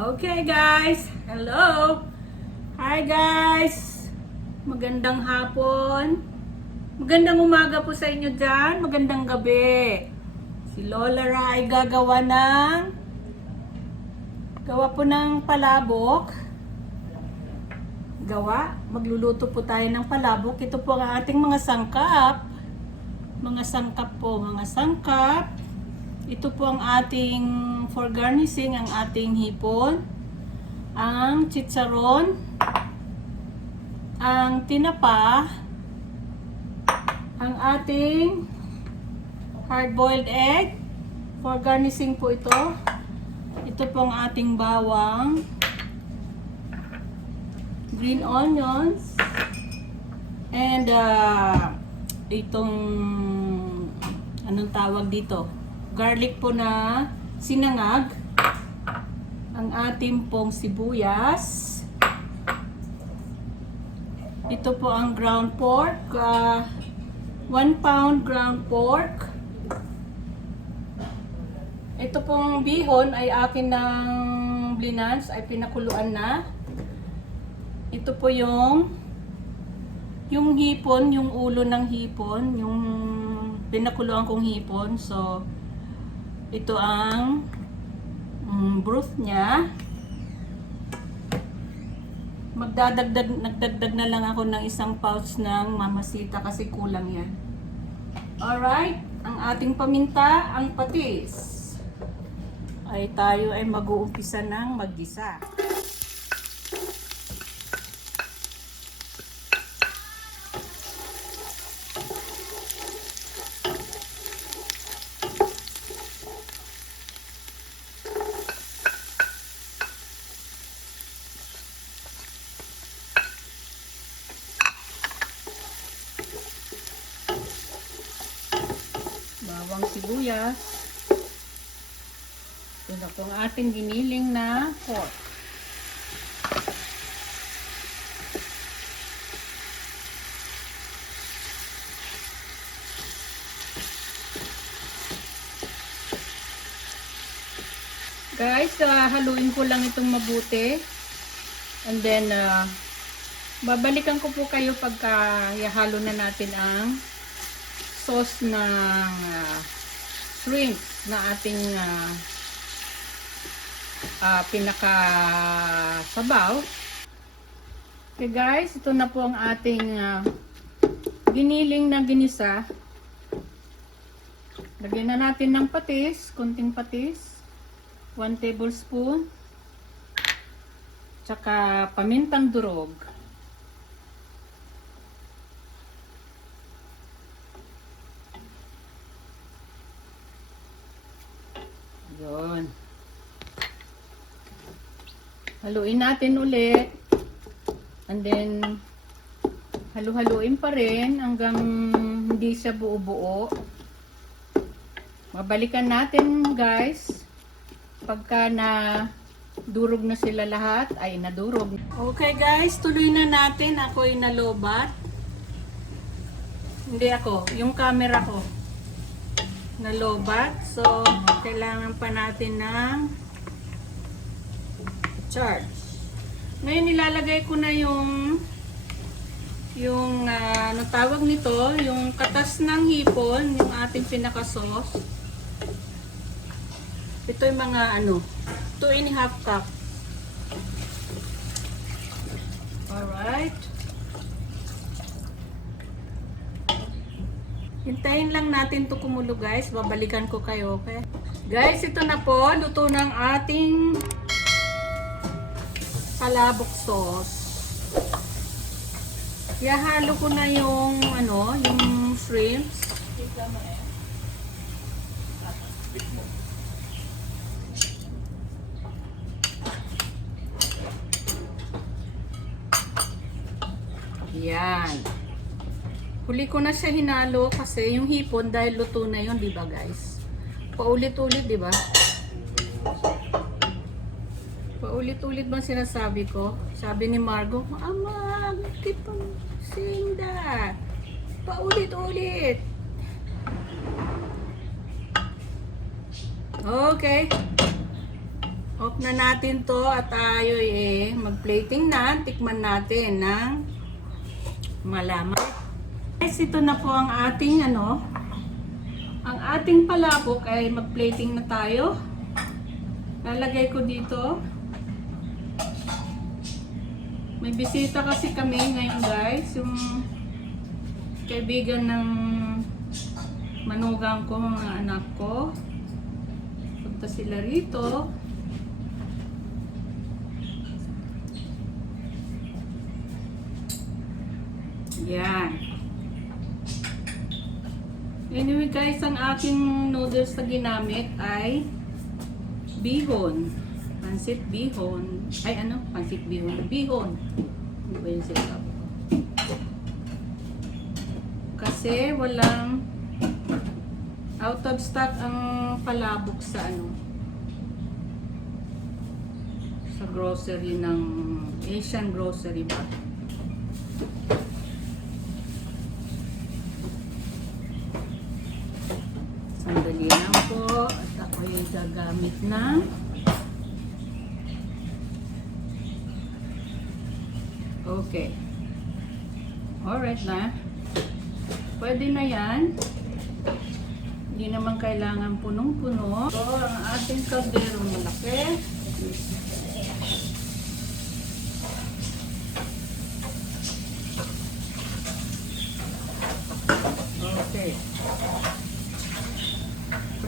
Okay guys, hello! Hi guys! Magandang hapon. Magandang umaga po sa inyo dyan. Magandang gabi. Si Lola Ra ay gawa po ng palabok. Magluluto po tayo ng palabok. Ito po ang ating mga sangkap. Mga sangkap. Ito po ang ating for garnishing, ang ating hipon, ang chicharon, ang tinapa, ang ating hard-boiled egg, for garnishing po ito. Ito po ang ating bawang, green onions, and itong anong tawag dito? Garlic po na sinangag, ang ating pong sibuyas. Ito po ang ground pork, 1 pound ground pork. Ito pong bihon ay akin ng blinans, ay pinakuluan na. Ito po yung hipon, yung ulo ng hipon, yung pinakuluan kong hipon. So ito ang broth niya. Nagdagdag na lang ako ng isang pouch ng mamasita kasi kulang yan. Alright, ang ating paminta, ang patis. Tayo ay mag-uumpisa ng maggisa. Bawang sibuyas. Ito na po ang ating giniling na pork. Guys, haluin ko lang itong mabuti. And then, babalikan ko po kayo pagka ihalo na natin ang sauce ng shrimp na ating pinaka-sabaw. Okay guys, ito na po ang ating giniling na ginisa. Lagyan na natin ng patis, kunting patis. 1 tablespoon. Tsaka pamintang durog. Yun. Haluin natin ulit. And then, halu-haluin pa rin hanggang hindi siya buo-buo. Mabalikan natin guys. Pagka na durog na sila lahat, ay nadurog. Okay guys, tuloy na natin. Ako'y nalobat. Hindi ako, yung camera ko nalobat. So, kailangan pa natin ng charge. Ngayon, nilalagay ko na yung ano tawag nito, yung katas ng hipon, yung ating pinaka-sauce. Ito yung mga 2½ cup. Alright. Hintayin lang natin to kumulo guys. Babalikan ko kayo, okay? Guys, ito na po. Luto ng ating palabok sauce. Ihalo ko na yung yung shrimps. Yan. Huli ko na siya hinalo kasi yung hipon dahil luto na yun, di ba guys? Paulit-ulit, di ba? Paulit-ulit bang sinasabi ko? Sabi ni Margo, Mama, keep on saying that. Paulit-ulit. Okay. Off na natin to at tayo mag-plating na. Tikman natin ng malaman. Guys, ito na po ang ating ang ating palabok ay mag-plating na tayo. Lalagay ko dito. May bisita kasi kami ngayon guys. Yung kaibigan ng manugang ko, mga anak ko. Punta sila rito. Yan. Anyway guys, ang aking noodles na ginamit ay bihon. Pansit bihon. Ay pansit bihon. Bihon. Ano ba yung sinasabi ko? Kasi walang out of stock ang palabok sa sa grocery ng Asian grocery ba? Sandali lang po at ako yung gagamit na okay. Alright na. Pwede na yan. Hindi naman kailangan punong-puno. So, ang ating kaldero malaki. Okay.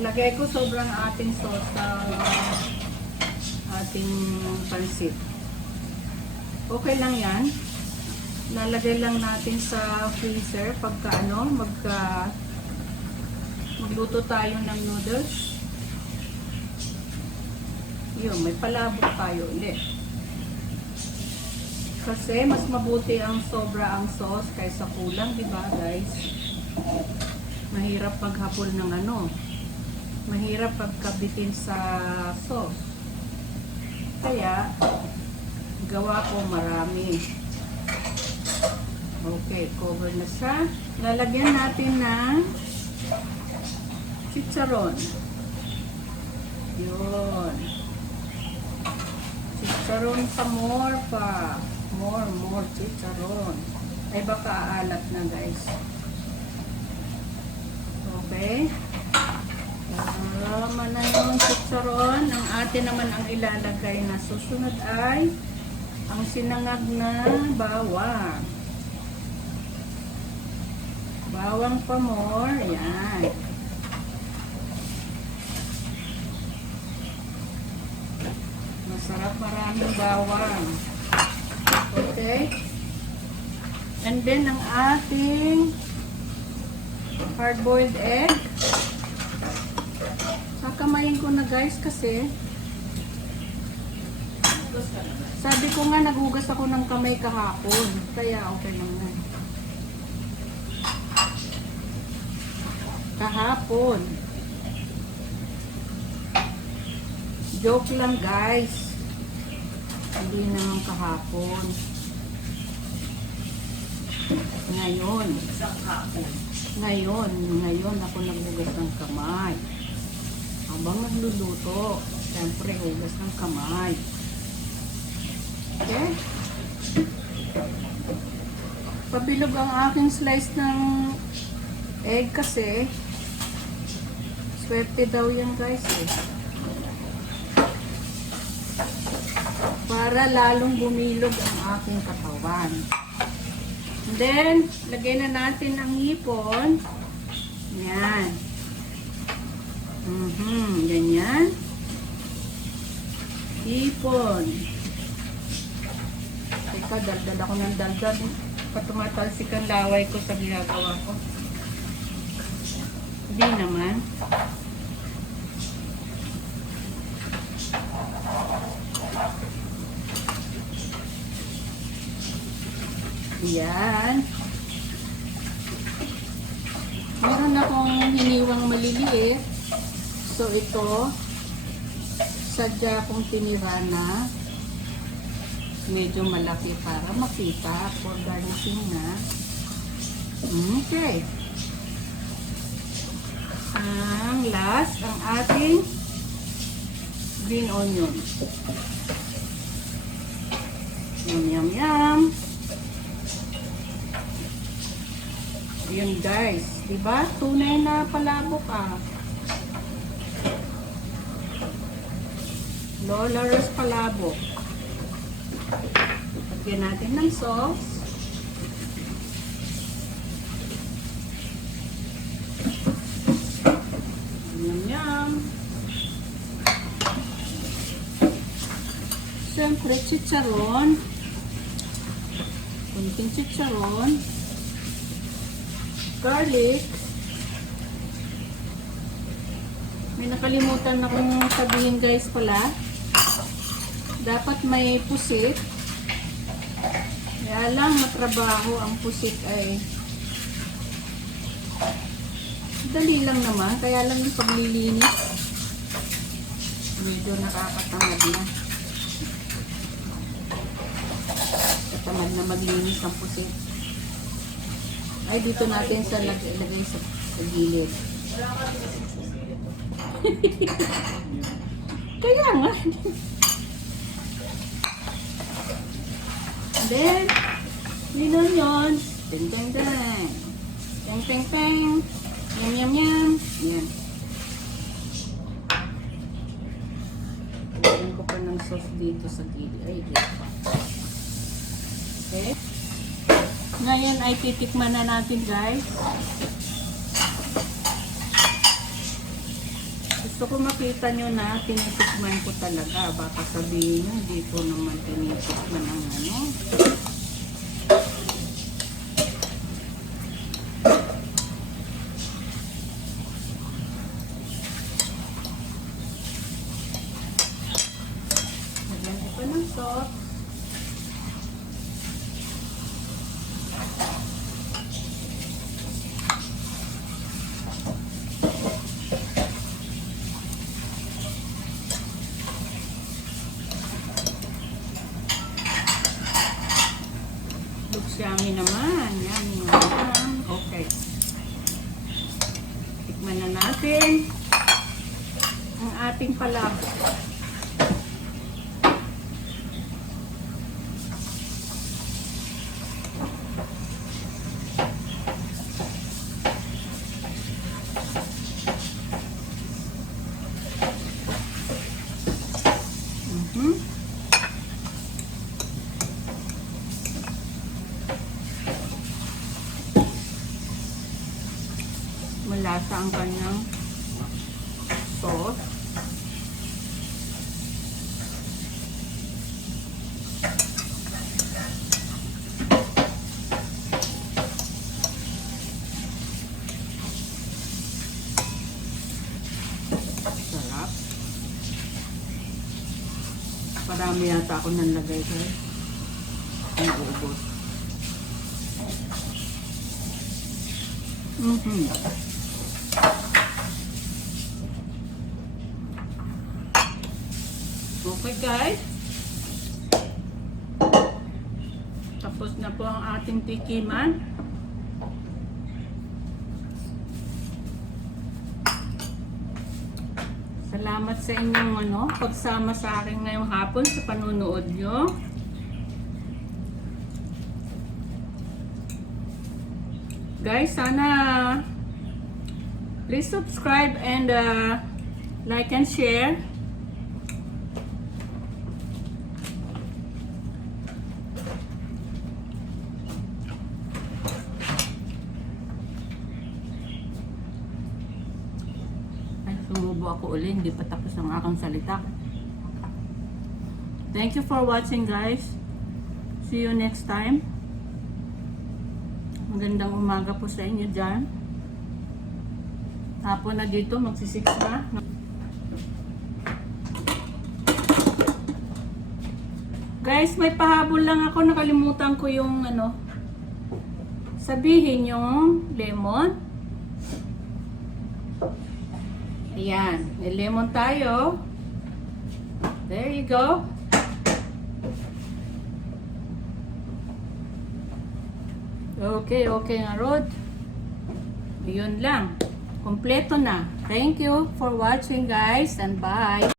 Lagay ko sobrang ating sauce sa ating pansit. Okay lang yan. Lalagay lang natin sa freezer pagka magluto tayo ng noodles. Yun, may palabok tayo ulit. Kasi mas mabuti ang sobra ang sauce kaysa kulang, di ba guys? Mahirap paghapol ng mahirap pagkabitin sa sauce. Kaya, gawa ko marami. Okay, cover na siya. Lalagyan natin ng chicharon. Yun. Chicharon pa more pa. More chicharon. Ay baka aalat na guys. Okay. Laman na yung chicharon. Ang atin naman ang ilalagay na susunod ay ang sinangag na bawang. Bawang pa more. Yan. Masarap, maraming bawang. Okay. And then ang ating hard-boiled egg. Kakamayin ko na guys kasi sabi ko nga naghugas ako ng kamay kahapon. Kaya okay naman. Kahapon. Joke lang guys. Hindi naman kahapon. Ngayon ako naghugas ng kamay. Habang nagluluto, siyempre hugas ng kamay. Okay? Pabilog ang aking slice ng egg kasi swerte daw yan guys para lalong bumilog ang aking katawan. And then, lagay na natin ang hipon. Yan. Ganyan. Hipon. Teka, daldal ako ng daldal. Patumatalsik ang laway ko sa ginagawa ko. Hindi naman. Yan. Meron akong hiniwang maliliit. So, ito, sadya kong tinira na medyo malaki para makita for garnishing na. Okay. Ang last, ang ating green onion. Yum, yum, yum. Ayun guys, diba? Tunay na palabok ah. Lola Ros palabok. Lagyan natin ng sauce. Yum, yum. Siyempre, chicharon. Kunting chicharon. Garlic. May nakalimutan akong sabihin guys pala. Dapat may pusit. Kaya lang matrabaho ang pusit ay dali lang naman. Kaya lang yung paglilinis medyo nakakatamad na. Tamad na maglinis ang pusit. Ay, dito natin sa lagay sa gilid. Kaya nga. And then, green onions. Ding, ding, ding. Ding, ding, ding. Yum, yum, yum. Yan. Lagyan ko pa ng sauce dito sa gilid. Ay, dito pa. Okay. Ngayon ay titikman na natin guys. Gusto ko makita nyo na tinitikman ko talaga. Baka sabihin nyo, hindi ko naman tinitikman ang ano. Lagyan ko pa ng sauce. Yummy naman. Yummy naman. Okay. Tikman na natin ang ating palabok. Malasa ang kanyang sauce. Sarap. Parami yata ako nanlagay guys. Ang ubos. Okay guys, tapos na po ang ating tikiman. Salamat sa inyong pagsama sa akin ngayong hapon sa panunood nyo. Guys, sana please subscribe and like and share. Sumubo ako ulit, hindi pa tapos ang aking salita. Thank you for watching guys. See you next time. Magandang umaga po sa inyo dyan. Hapon na dito, magsisix na. Guys, may pahabol lang ako. Nakalimutan ko yung sabihin yung lemon. Ayan, may lemon tayo. There you go. Okay nga Rod. Yun lang. Kompleto na. Thank you for watching guys and bye.